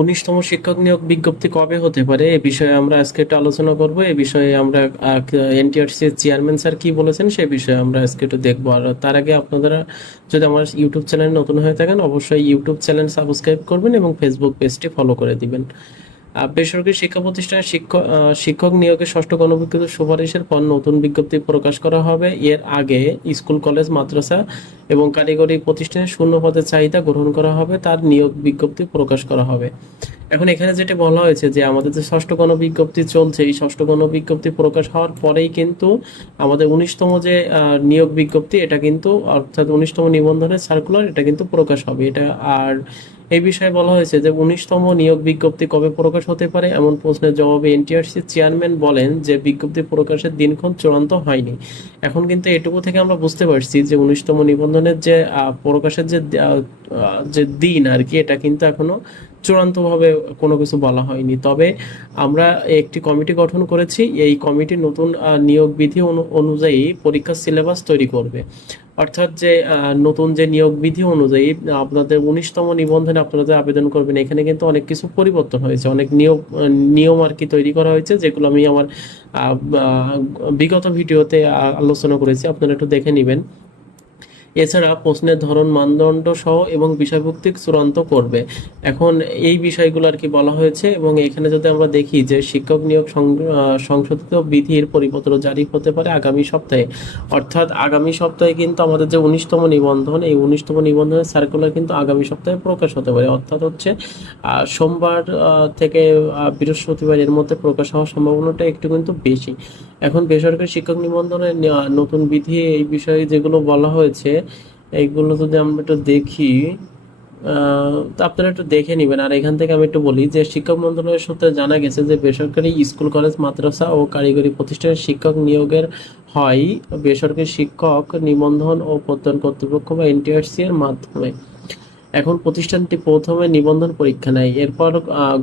উনিশতম শিক্ষক নিয়োগ বিজ্ঞপ্তি কবে হতে পারে? এ বিষয়ে আমরা আজকে একটু আলোচনা করব। এ বিষয়ে আমরা এনটিআরসির চেয়ারম্যান স্যার কি বলেছেন সে বিষয়ে আমরা আজকে একটু দেখব। আর তার আগে আপনারা যদি আমার ইউটিউব চ্যানেল নতুন হয়ে থাকেন, অবশ্যই ইউটিউব চ্যানেল সাবস্ক্রাইব করবেন এবং ফেসবুক পেজটি ফলো করে দিবেন। বেসরকারি শিক্ষা প্রতিষ্ঠানে শিক্ষক শিক্ষক নিয়োগের ষষ্ঠ গণবিজ্ঞপ্তি সুপারিশের পর নতুন বিজ্ঞপ্তি প্রকাশ করা হবে। এর আগে স্কুল, কলেজ, মাদ্রাসা এবং কারিগরি প্রতিষ্ঠানে শূন্য পদের চাহিদা গ্রহণ করা হবে, তার নিয়োগ বিজ্ঞপ্তি প্রকাশ করা হবে। এখন এখানে যেটা বলা হয়েছে যে আমাদের যে ষষ্ঠ গণবিজ্ঞপ্তি চলছে, এই ষষ্ঠ গণবিজ্ঞপ্তি প্রকাশ হওয়ার পরেই কিন্তু আমাদের উনিশতম যে নিয়োগ বিজ্ঞপ্তি, এটা কিন্তু অর্থাৎ উনিশতম নিবন্ধনের সার্কুলার এটা কিন্তু প্রকাশ হবে। এটা আর এই বিষয়ে বলা হয়েছে যে উনিশতম নিয়োগ বিজ্ঞপ্তি কবে প্রকাশ হতে পারে? এমন প্রশ্নের জবাবে এনটিআরসি চেয়ারম্যান বলেন যে বিজ্ঞপ্তি প্রকাশের দিনক্ষণ চূড়ান্ত হয়নি। এখন কিন্তু এটুকু থেকে আমরা বুঝতে পারছি যে উনিশতম নিবন্ধনের যে প্রকাশের যে যে দিন আর কি, এটা কিন্তু এখনও চূড়ান্তভাবে কোনো কিছু বলা হয়নি। তবে আমরা একটি কমিটি গঠন করেছি। এই কমিটি নতুন নিয়োগ বিধি অনু- অনুযায়ী পরীক্ষার সিলেবাস তৈরি করবে। অর্থাৎ যে নতুন যে নিয়োগ বিধি অনুযায়ী আপনাদের উনিশতম নিবন্ধনে আপনারা যে আবেদন করবেন, এখানে কিন্তু অনেক কিছু পরিবর্তন হয়েছে। অনেক নিয়োগ নিয়ম আর কি তৈরি করা হয়েছে, যেগুলো আমি আমার বিগত ভিডিওতে আলোচনা করেছি। আপনারা একটু দেখে নেবেন। এছাড়া প্রশ্নের ধরন মানদণ্ড সহ এবং বিষয়ভিত্তিক চূড়ান্ত করবে। এখন এই বিষয়গুলো আর কি বলা হয়েছে এবং এখানে যদি আমরা দেখি যে শিক্ষক নিয়োগ সংশোধিত বিধির পরিপত্র জারি হতে পারে আগামী সপ্তাহে। অর্থাৎ আগামী সপ্তাহে কিন্তু আমাদের যে উনিশতম নিবন্ধন, এই উনিশতম নিবন্ধনের সার্কুলার কিন্তু আগামী সপ্তাহে প্রকাশ হতে পারে। অর্থাৎ হচ্ছে সোমবার থেকে বৃহস্পতিবার এর মধ্যে প্রকাশ হওয়ার সম্ভাবনাটা একটু কিন্তু বেশি। এখন বেসরকারি শিক্ষক নিবন্ধনের নতুন বিধি এই বিষয়ে যেগুলো বলা হয়েছে এইগুলো যদি আমরা একটু দেখি তো আপনারা একটু দেখে নেবেন। আর এখান থেকে আমি একটু বলি যে শিক্ষক মন্ত্রণালয়ের সূত্রে জানা গেছে যে বেসরকারি স্কুল, কলেজ, মাদ্রাসা ও কারিগরি প্রতিষ্ঠানের শিক্ষক নিয়োগের হয় বেসরকারি শিক্ষক নিবন্ধন ও প্রত্যয়ন কর্তৃপক্ষ বা এনটিআরসি এর মাধ্যমে। এখন প্রতিষ্ঠানটি প্রথমে নিবন্ধন পরীক্ষা নেয়, এরপর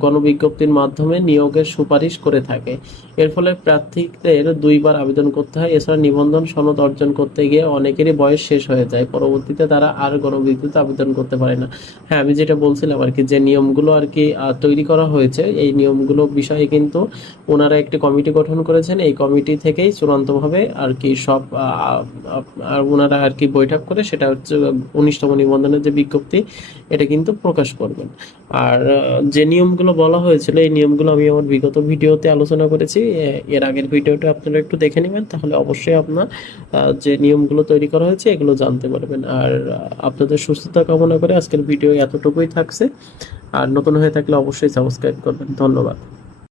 গণবিজ্ঞপ্তির মাধ্যমে নিয়োগের সুপারিশ করে থাকে। এর ফলে প্রার্থীদের দুইবার আবেদন করতে হয়। এছাড়া নিবন্ধন সনদ অর্জন করতে গিয়ে অনেকেরই বয়স শেষ হয়ে যায়। পরবর্তীতে তারা আর গণবিজ্ঞপ্তিতে আবেদন করতে পারে না। হ্যাঁ আমি যেটা বলছিলাম আর কি, যে নিয়মগুলো আর কি তৈরি করা হয়েছে, এই নিয়মগুলো বিষয়ে কিন্তু ওনারা একটি কমিটি গঠন করেছেন। এই কমিটি থেকেই চূড়ান্তভাবে আর কি সব আর ওনারা আর কি বৈঠক করে সেটা হচ্ছে, উনিশতম নিবন্ধনের যে বিজ্ঞপ্তি এটা কিন্তু প্রকাশ করবেন। আর যে নিয়মগুলো বলা হয়েছিল, এই নিয়মগুলো আমি আমার বিগত ভিডিওতে আলোচনা করেছি। এর আগের ভিডিওটা আপনারা একটু দেখে নেবেন, তাহলে অবশ্যই আপনার যে নিয়মগুলো তৈরি করা হয়েছে, এগুলো জানতে পারবেন। আর আপনাদের সুস্থতা কামনা করে আজকের ভিডিও এতটুকুই থাকছে। আর নতুন হয়ে থাকলে অবশ্যই সাবস্ক্রাইব করবেন। ধন্যবাদ।